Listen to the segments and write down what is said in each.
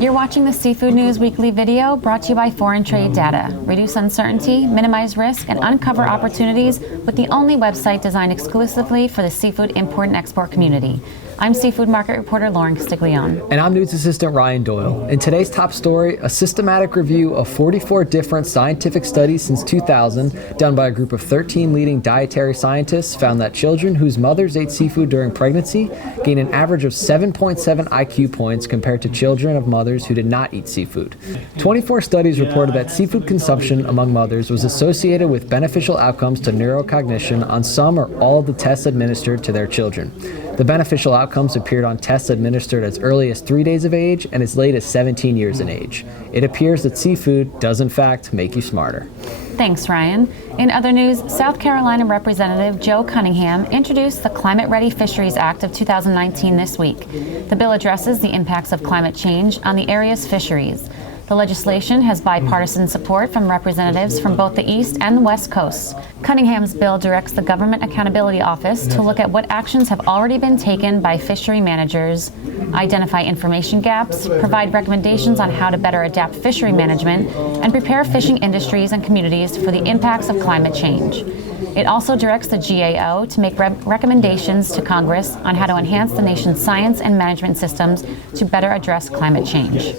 You're watching the Seafood News Weekly video brought to you by Foreign Trade Data. Reduce uncertainty, minimize risk, and uncover opportunities with the only website designed exclusively for the seafood import and export community. I'm seafood market reporter Lauren Castiglione. And I'm news assistant Ryan Doyle. In today's top story, a systematic review of 44 different scientific studies since 2000, done by a group of 13 leading dietary scientists, found that children whose mothers ate seafood during pregnancy gained an average of 7.7 IQ points compared to children of mothers who did not eat seafood. 24 studies reported that seafood consumption among mothers was associated with beneficial outcomes to neurocognition on some or all of the tests administered to their children. The beneficial outcomes appeared on tests administered as early as 3 days of age and as late as 17 years in age. It appears that seafood does in fact make you smarter. Thanks, Ryan. In other news, South Carolina Representative Joe Cunningham introduced the ClimateReady Fisheries Act of 2019 this week. The bill addresses the impacts of climate change on the area's fisheries. The legislation has bipartisan support from representatives from both the East and the West Coasts. Cunningham's bill directs the Government Accountability Office to look at what actions have already been taken by fishery managers, identify information gaps, provide recommendations on how to better adapt fishery management, and prepare fishing industries and communities for the impacts of climate change. It also directs the GAO to make recommendations to Congress on how to enhance the nation's science and management systems to better address climate change.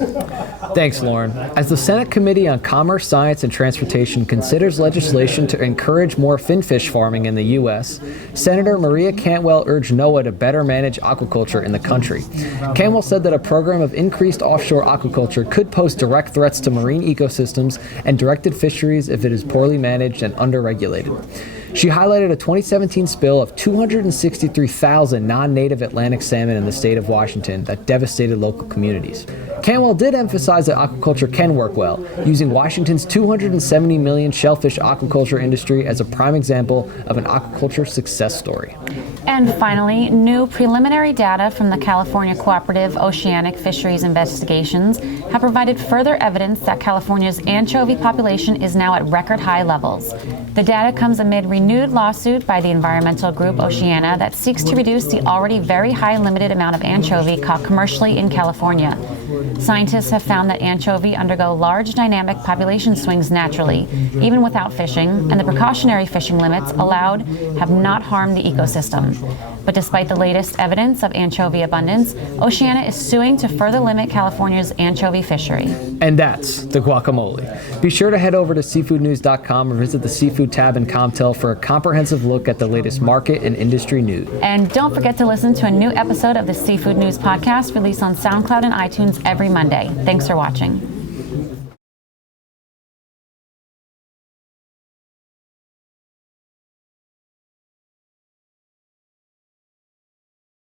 Thanks, Lauren. As the Senate Committee on Commerce, Science, and Transportation considers legislation to encourage more finfish farming in the U.S., Senator Maria Cantwell urged NOAA to better manage aquaculture in the country. Cantwell said that a program of increased offshore aquaculture could pose direct threats to marine ecosystems and directed fisheries if it is poorly managed and underregulated. She highlighted a 2017 spill of 263,000 non-native Atlantic salmon in the state of Washington that devastated local communities. Cantwell did emphasize that aquaculture can work well, using Washington's $270 million shellfish aquaculture industry as a prime example of an aquaculture success story. And finally, new preliminary data from the California Cooperative Oceanic Fisheries Investigations have provided further evidence that California's anchovy population is now at record high levels. The data comes amid renewed lawsuit by the environmental group Oceana that seeks to reduce the already very high limited amount of anchovy caught commercially in California. Scientists have found that anchovy undergo large dynamic population swings naturally, even without fishing, and the precautionary fishing limits allowed have not harmed the ecosystem. But despite the latest evidence of anchovy abundance, Oceana is suing to further limit California's anchovy fishery. And that's the guacamole. Be sure to head over to seafoodnews.com or visit the Seafood tab in Comtel for a comprehensive look at the latest market and industry news. And don't forget to listen to a new episode of the Seafood News podcast released on SoundCloud and iTunes every Monday. Thanks for watching.